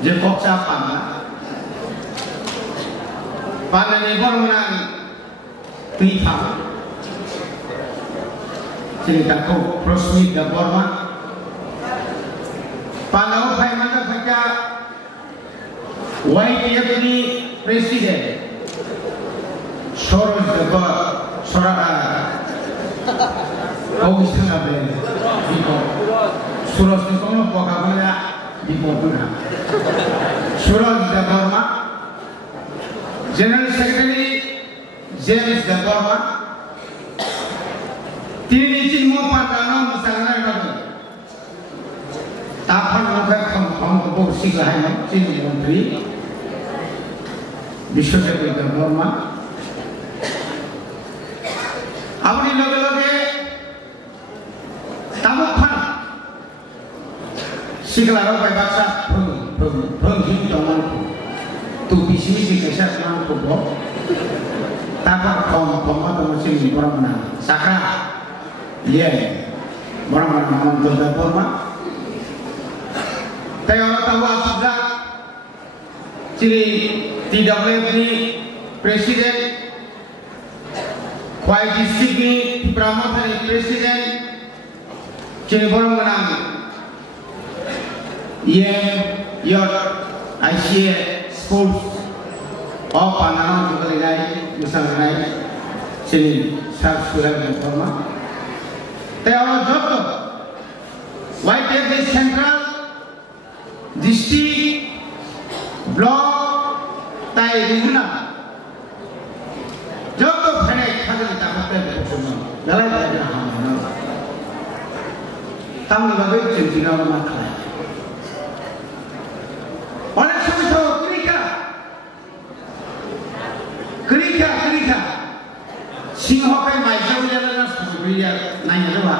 je koksa pana ni bornang pipa cerita kau prosmit da borma pana upai mana baca YPF ni presiden Soros da soraka kau istana be diko Soros ni kono poka bala diko puna Soros da borma General Secretary James Dabarma তিনি চিমো পাতানো মুসালনা কাবে তাফান মুখে কম বক্সি গাহানো চিনি মন্ত্রী বিশ্বকবি দাবর্মা আপনি লগে লগে তামুখান সিগলারো বাইবাসা ভঙ্গি তমন tu bisi kesat nang kubo tapak kom atau mesin orang mana saka ye orang mana untuk dapur mah tapi orang tahu asal ciri tidak boleh presiden kuai distrik ni pramot dari presiden ciri orang mana ye yor Asia schools of Panama to the night, Musalai, Chili, South Sudan, Burma. They are Joto. Why take the central district block Tai Riguna? Joto Panic Hadith Tamate, the light of the Hamana. Tamil Babet in Ginama. Kerika, Singhokai mai jauh na sebenarnya nanya coba,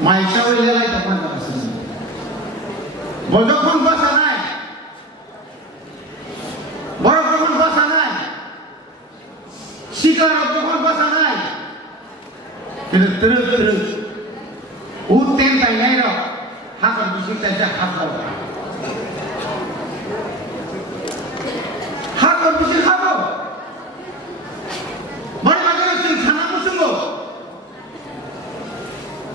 mai jauh jalan itu apa sih? Bojokon bahasa naik, borokon bahasa naik, sikarokon bahasa naik, terus, uten tanya itu, hakar bisik saja hakar. Hakar bisik hakar. Mana macam sih sana musuhmu?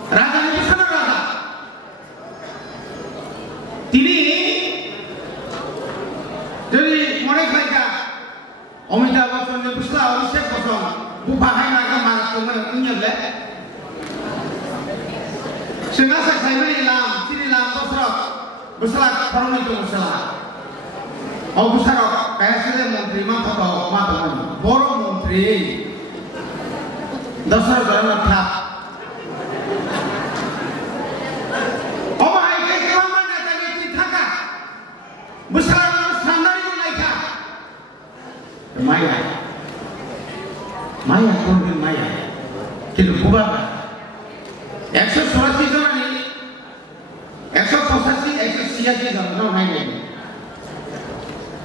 Raja ni sana raja. Tini, jadi mereka mereka, Amitabh Bachchan ni pusla orang siapa kosong, bukan mereka malah tumen punya le. Sengaja saya lam, sini lam tosrok, pusla orang itu pusla. Oh pusla, kayak sih menteri mana tahu mana tahu, boros menteri. Dasar dalam thap. Oh hai ke kaman na tadi thaka. Besar sandari ko naika. Maya kon maya. Kilo buka. 184 John ni 185 186 জন নাই।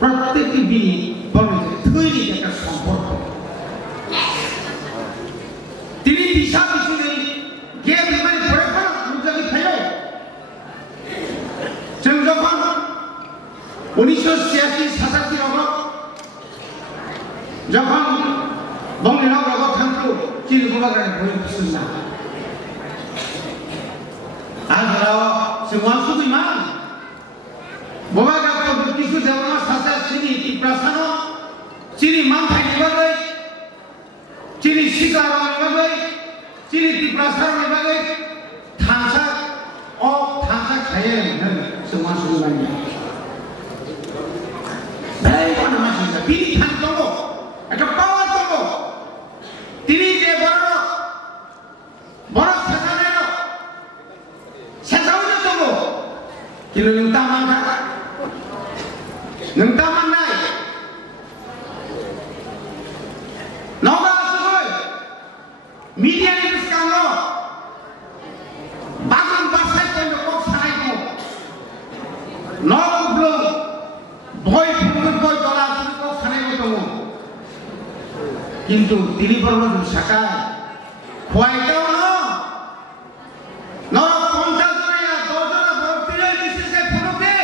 প্রত্যেকটি বিনি বলে তৈরি একটা সম্পর্ক। তিনি দিশা দিছিলেন কে বিমানে পড়ে পড়া মুজাকি খায়ো जों যখন 1986-87 রকম যখন বঙ্গের রকম থাকতো চিনি গোবাগানে বই শুননা আজরাও semua suku man গোবাগা তো কিছু দেওয়া সাসা চিনি প্রাসানো চিনি মানথাই নিবাগৈ Ciri sikar orang bagai, ciri tiprasar orang bagai, thangsa saya semua semuanya. Baik mana masih ada, pilih thang tunggu, ada power tunggu, tiri je boros sesana lo, sesaunya tunggu, kilo nentaman kata, nentaman naik, noga media ni sekarang bagun pasal pendukung saya itu nok belum boy dolar pendukung saya itu কিন্তু তিনি বললেন শাখা খোয়াইতেও না নর 50 জন 10 জন ভর্তি হয়ে দিছে সেই ফটোতে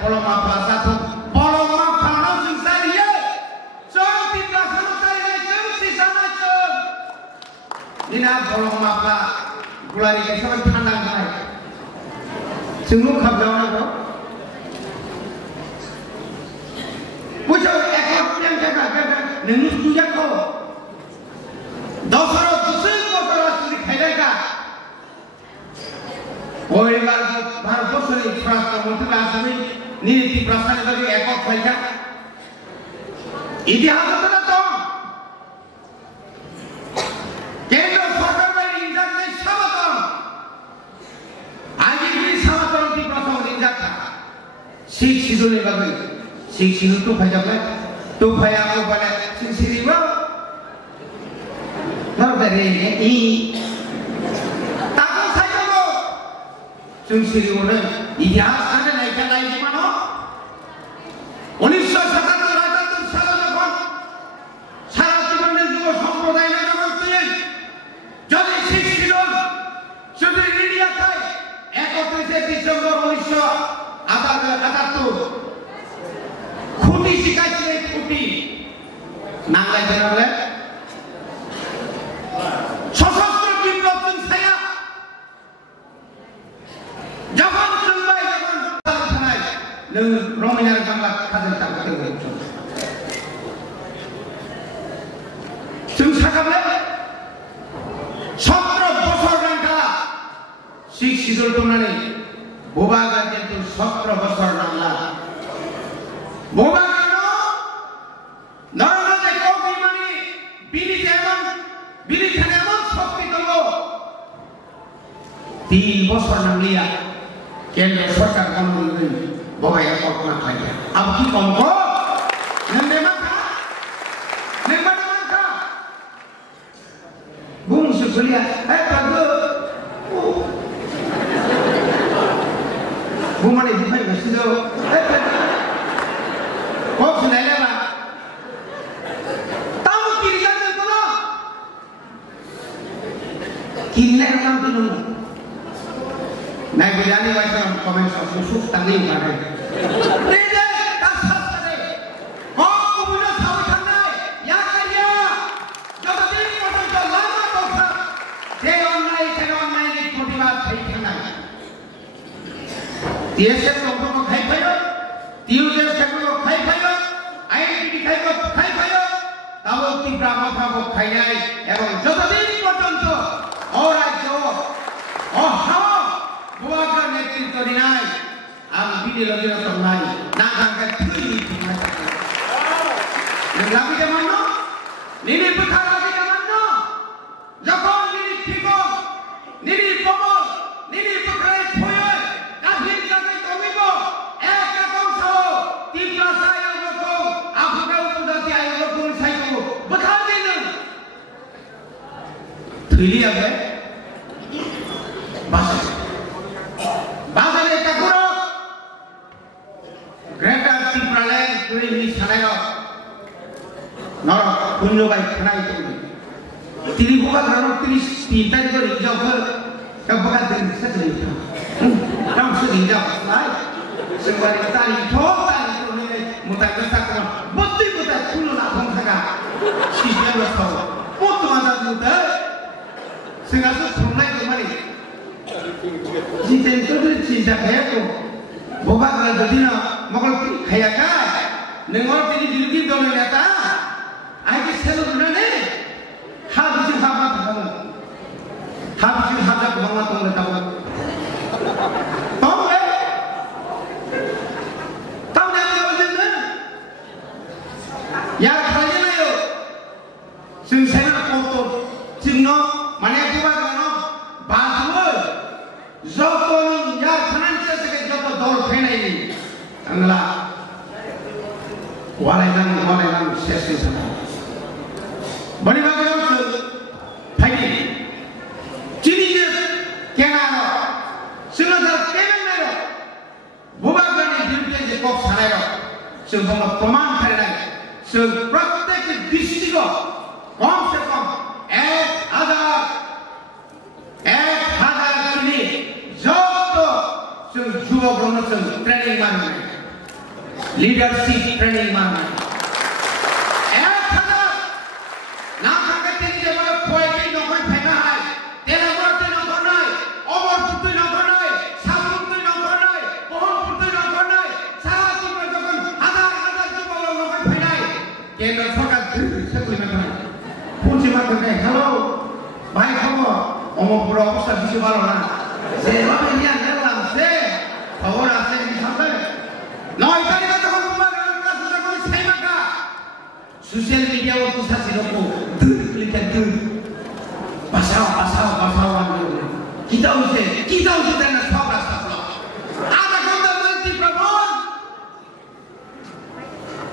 poloma satu poloma kalau sing ya jom tidak selesai jom sisa jom ini poloma gulari ke sama tandang kai sungguh khabjau na muncul ekor yang jaga nengus tuja ko dosaro sulit khaidega ওইবার ভারতবর্ষের স্বরাষ্ট্রমন্ত্রী আসামি নীতি প্রসারিত একক হয়েছে ইতিহাস তো কেন্দ্র সরকার ইন্টারনেট সমতল আইজিপি সমতল কি প্রথম ইন্টারটা শিখ শিশুরে বাবা শিখ শিশু তো ভাই যাবে তো ভাই আপনি বলে শিখ শিশু নরদরে ই जों सिरियावनो इतिहास आरो नायखा नायजोबानो 1977 सालाव যখন সারা জীবনের যুব সম্প্রদায় নামক তুই যদি শিখ ছিল যদি ইন্ডিয়া তাই 31 ডিসেম্বর 1978 খুঁটি শিখাইছিলেন খুঁটি নাঙ্গাই জানালে সশস্ত্র বিপ্লব ছায়া যখন মুম্বাই যখন থানায় রমজানের বাংলা খাদের টাকাতে বলছেন जों साकाबले 17 বছর রাঙ্কা শিখ শিশুর তোমরানি বোবাগা কিন্তু 17 বছর রাঙ্গা বোবাগানো নরনাতে কবি মানি বিলি এমন শক্তি দেব 3 বছর নামলিয়া কেন্দ্র সরকার কর্মী বগাইয়া কল্পনা খাইয়া আবার কি কম কো নেমাখা বুমসু চলিয়া পাগো বুমানে দিফাই গছিল কপ শুনাইলা তাও কিরিয়া নে কোন কিনলে নাম দিলু নাই বিরানি বাইসা কমেন্ট সুসুক তাঙ্গি মারে রে তাসারে ও কুবুনা সাউই থানাই ইয়া কারিয়া যতদিন পর্যন্ত লামা কথা যে অনলাইন এর প্রতিবাদ সেই থানাই দেশের সম্পূর্ণ খাই পাইলো তিউজের সেগুলো খাই পাইলো আইএনটি খাই পাইলো তাও তীব্র মাথাবো খাই নাই এবং যতদিন পর্যন্ত অরাজ্য অহাওয়া বোয়াকার নেতৃত্ব দিনাই আমি বিডি লজিরত নাই না গাঙ্গা তুই লাভিতে মান্য নিনি পুথা লাভিতে মান্য যখন নিনি ঠিক নিনি প্রবল নিনি পুথারে থয়ে কাহির জায়গায় কমিব এক একাংশ তিব্রাসায় লোক আফ্রিকা উপজাতি আয় লোক সাইকো বুথা দিন থইলি আবে বাসা বাজারে কাকুরো গ্রেটার ত্রিপুরাল্যান্ড তুই সানায় নর পুণ্যবাই খানাই তুমি তিনি বুকা ধরো 33 তারিখ করে ইজাফর কাবকা দিন সাথে কাম সে ইজাফ নাই সেবারে তারিখ তারিখ করে মুতাই সাকা বত্তি মুতাই কুলো না ফোন থাকা সিজিয়া লসো কত মাদা মুতা সেগাসো সমলাই তোমারি জিতে তো চিন্তা খায়া তো বোবা গলা যদি না মগল খায়া কা নেঙ্গল তিনি বিরোধী দলের নেতা আইকে সেলো দুনে হাবিজি হাবা থাকো হাবিজি হাজা ভাঙা তোমরা তাও তাহলে বলছেন না ইয়া খাইয়ে নাও जों সেনা কত চিহ্ন মানে বোবা গলা বাজবো যত ইয়া ফাইন্যান্সিয়াল থেকে যত দল ফেনাই বাংলা ওয়ালাইলাম শেষ হয়েছে বনি বাগের ফাইনি চিনি যে কেনার সিলজার পেমেন্টের বোবাগানি বিরুদ্ধে যে কক ছাড়ায় जों কোনো প্রমাণ খাই নাই जों প্রত্যেক ডিস্ট্রিক্ট কমসে কম 1000 চিনি যত जों যুবক जों ট্রেনিং মানে লিডারশিপ ট্রেনিং মানে 1000 না থাকে তিনি যেভাবে কয়েকটি নকল ফেকা হয় তেলাগড়তে নকল নয় অমরপুরতে নকল নয় সাপুরতে নকল নয় মোহনপুরতে নকল নয় সারা তোমরা যখন হাজার হাজার যুবক নকল ফেকায় কেন্দ্র সরকার সেগুলি নকল পূর্ণিমা করে হ্যালো ভাই খবর অমরপুরের অবস্থা বেশি ভালো না যেভাবে নিয়ে গেলাম সে খবর আছে সামনে 9 তারিখে যখন Sosial media waktu saya sinopo, kelikan tu, pasau anu. Kita usah dengan sabras. Ada kota nanti Prabon,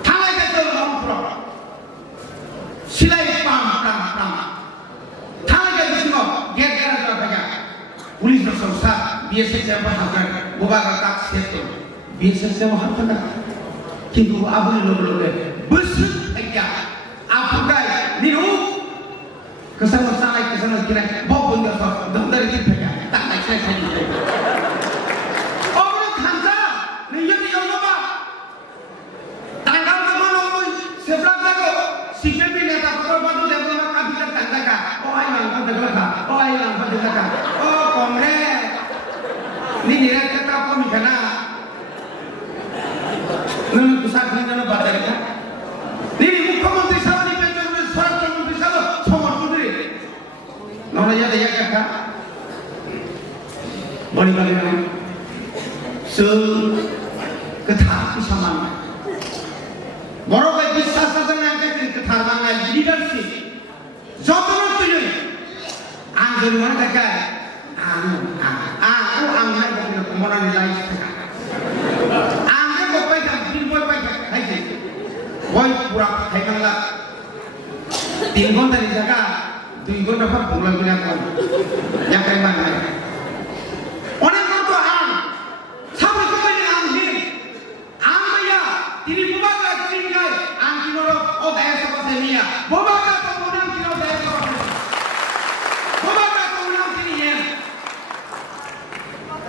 thalai kata orang pro, silai pam, thalai kata semua, gara apa? Polis bersama, biasa siapa hakan, bukan kata siapa, biasa siapa hakan. Kita abu lo besar. Apakah niru kesana kira bawa benda dari kita tak naik saya orang kanza ni yang apa tanggal mana pun sebelah jago sikap ini tak berbatu level nak kita kanza ka oh ayam pada oh kongres ni nirat kata apa mikana nunu pusat ni nunu bazar ka ni mukhyamantri sahab ni penjara swaratmantri sahab समर्थन दे नौना याद है क्या का बड़ी बात है sir कथा की समान बरोबर विश्वास करना है कथा मांगा लीडरशिप जॉब तो नहीं आंदोलन का क्या आंगन को मोरलाइज आंगन को पैसा बिल पैसा है से वही पूरा है कंगा 3 घंटा di jaga 2 घंटा पर pulang bilang yang kayak mana orang itu sampai kau ini angin ya ini bukan lagi tinggal angin orang oh daya sama semia bukan kau orang kira daya sama bukan kau orang kiri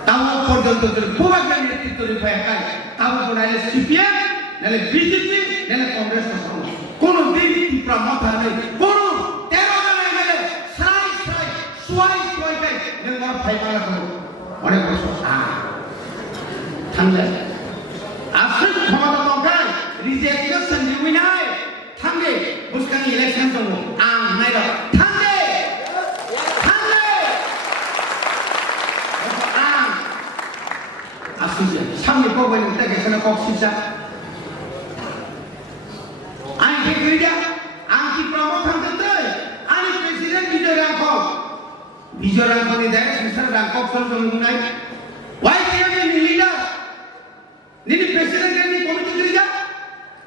tahu pordon tu bukan kan itu dipakai tahu pun ada CPM nale BJP nale Congress sama kono din pramata nei kono 13 jana mele sai suai kai nengor phaimala ko ore boso thamle asal khamata tongkai rejection diwinai thamle buskang election tongo nai ra thamle asal samne ko bani ta kesana ko sisa Angki kerja, angki promo kantor, ani presiden bijo rangkau ni dah, misal rangkau kalau mengenai, why dia ni leader, ni presiden ni komite kerja,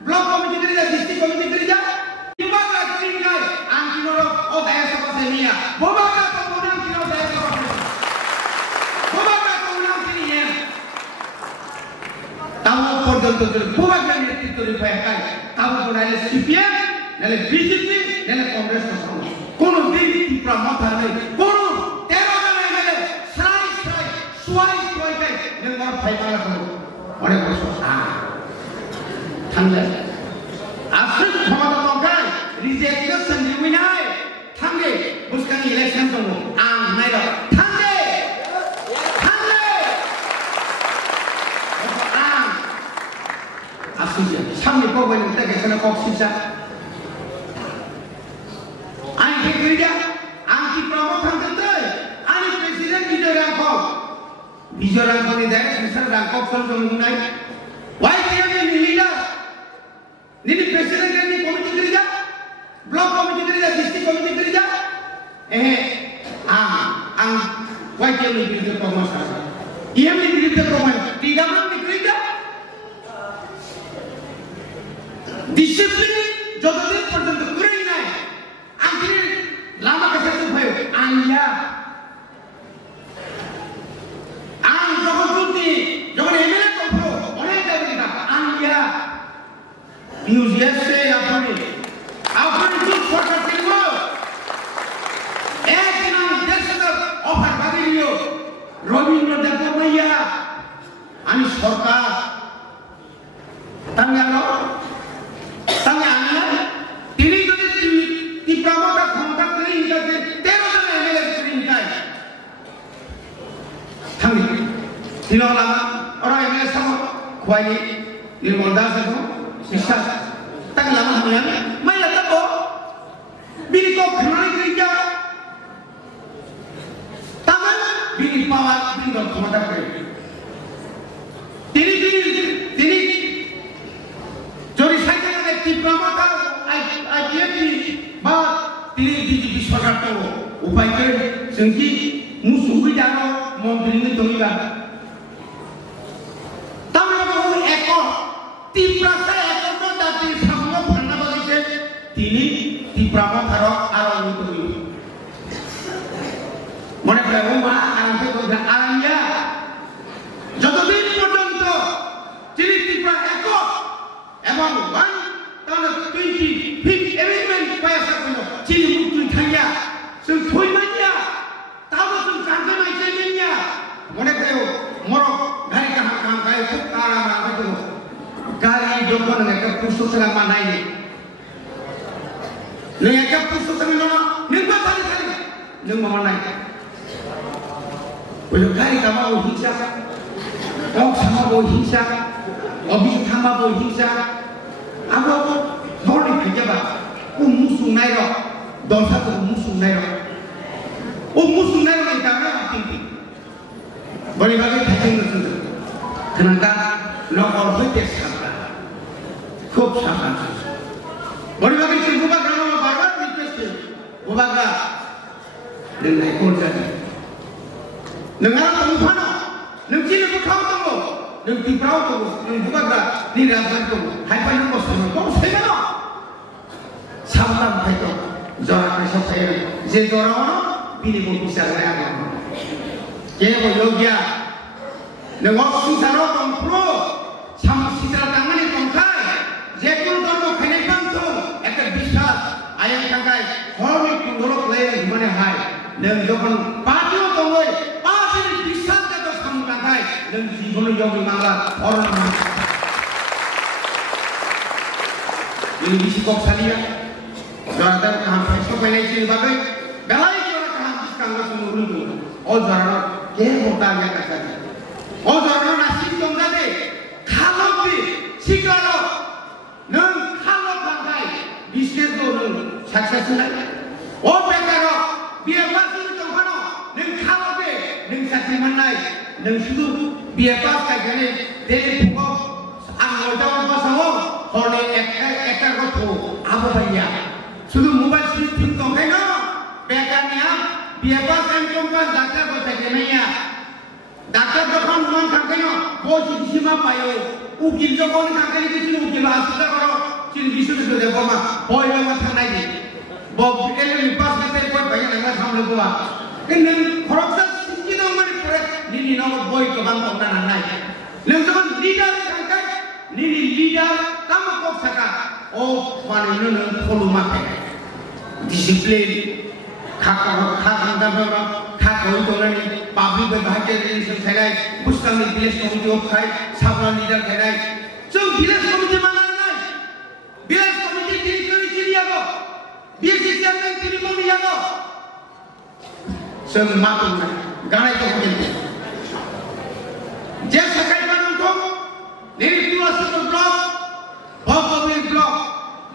blok komite kerja, district komite kerja, iba lagi tinggal, angki noro, oh daya sama semia, boba kata orang kira daya sama, boba kata orang kiri ya, tahu pordon tu, boba kan itu dipakai. Tahu pun ada CPM, ada BJP, ada Congress sama. Kono din pramata nei, kono 13 jana mele sai suai kai nengor phaimala ko ore boso thamle asal khamata tongkai rejection diwinai thamle buskang election tongo nai ra thamle asal samne ko bani ta kesana ko sisa angki kerja angki promo kantor ani presiden bijo rangkau ni dah misal rangkau kalau mengenai why dia ni leader ni presiden ni komite kerja blok komite kerja district komite kerja why dia ni kerja promosi ia ni kerja promosi tiga ni kerja disiplin jodohin pernah kurang naik akhirnya lama kesatu bayu anja jokoh tuti jokoh emele kompro orang jadi kita anja news se apa ni tu sorkar tinggal dinan desar offer bagi dia Robindra Datta Maya ani sorkar tan Sino lama orang yang biasa kuai ni modal satu sisa tak lama hamilnya mai lata bo bini ko khnai kerja tangan bini pawat bini ko khamata kare tini jori saja ada diploma ka IPF ba tini di biswakar to upai kare sengki musuh bijaro mobil ni tongiba Tiprasa ekor dari sama pernah begitu, tini tiprama tharok alam itu. Mana kalau rumah alam itu sudah alamnya, jatuh di pojok tini tipra ekor, emang one tahun 20 feet everyman payah satu, tini mungkin tanya, sempoi manja, tahu sempurna macam ni. Mana kalau morok dari kaham kaya pun alam itu. Kali jokon ngeke pusuk tengah mana ini? Ngeke pusuk tengah mana? Nengba kali, nengba mana? Kalau kali kamu mau hisap, kau sama mau hisap, obi sama mau hisap, apa boleh kerja bah? Musuh nairo, dosa tu musuh nairo. Musuh nairo kita mana tinggi? Boleh bagi kacang itu, kenapa? Lokal betes. खूब शानदार बड़ी बात है बुबा गाना में बार-बार request है बुबा का निर्णय कौन जाने नंगा तमुफाना नंची ने बुखाव तमो नंची प्राव तमो नंग बुबा का निराशा तमो हाइपर नंबर समय कौन सही ना सावधान भाई तो जरा कैसा सही जे जरा वाला बिनी बुक से आगे आगे ये वो योग्य नंगा सुसारो तम pro samsitra tangan itu kai, jekul dono kenekam tu, ekor bisas, ayam kangkai, hormat pundorok leh mana hai, dan jokon patio tongoi, patio bisas jatuh sam kangkai, dan jiwon jogi mangla orang mana. Ini bisikok salia, jarakan kaham esok pelai ciri bagai, belai jora kaham biskangga semurun tu, oh jarano, ke bukan yang kasar, oh jarano nasi tongga deh. Kalau sikaro, neng kalau bangkai, bisnis tu neng sukses lagi. Oh bekaro, biar masuk itu mana, neng kalau be, neng sukses mana, neng sudu biar pas kajian dari pukau, anggota apa semua, oleh ekor kotor, apa saja. Sudu mobile system tu kan, bekarnya biar pas engkau dakar bersajarnya. Dakar berkan uang kakeknya, bos di sini apa yo? Ukil jokon kakek itu cina ukil asal kalau cina bisu itu deh koma, boy yang macam lagi. Bob ele pas kita ikut banyak yang sama lu gua. Kemudian korupsi sini tu mana pernah nini nama boy keban kona naik. Lalu leader kakek, nini leader kamu kok saka? Oh mana ini nang kolu makan. Disiplin, kakak itu lagi. Public berbahagia dengan sekarang, bukan di village community opkai, sabran leader kerai. So village community mana nai? Village community ciri apa? Village chairman ciri mana apa? So maklum nai, gana itu mungkin. Jam sekarang mana untuk? Niri tua satu blok, Bogor blok,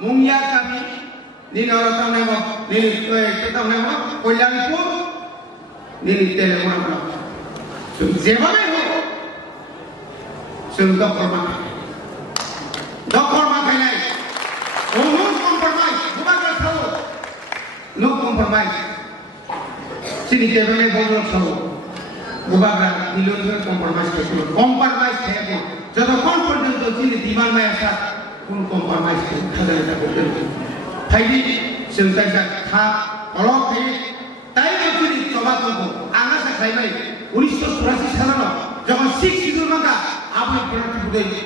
Mungya kami, nini orang tahu nama, nini kita tahu nama, Kolangpur. Nini telefon apa? Siapa ni? Doktor makai ni. Oh, no compromise. Bukan tahu. No compromise. Sini telefon ni boleh tahu. Bukan ilmu compromise tu. Compromise tu. Jadi confident tu sini di mana macam pun compromise tu. Kadang kadang betul. Jadi sentiasa tak. Kalau ni. Tapi itu coba tunggu. Anak saya ni, 1984 salah. Jangan 6 itu maka apa yang berarti budaya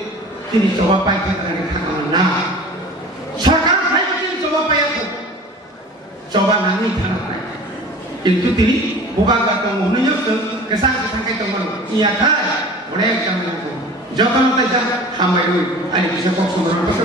ini coba payah kita nak nak. Sekarang saya ini coba payah tu, coba nanti tanah. Itu tadi bukan kata umumnya kesan kita malu. Iya kan? Boleh kamu. Jangan kita hamai dulu. Ada bisa kok sumber apa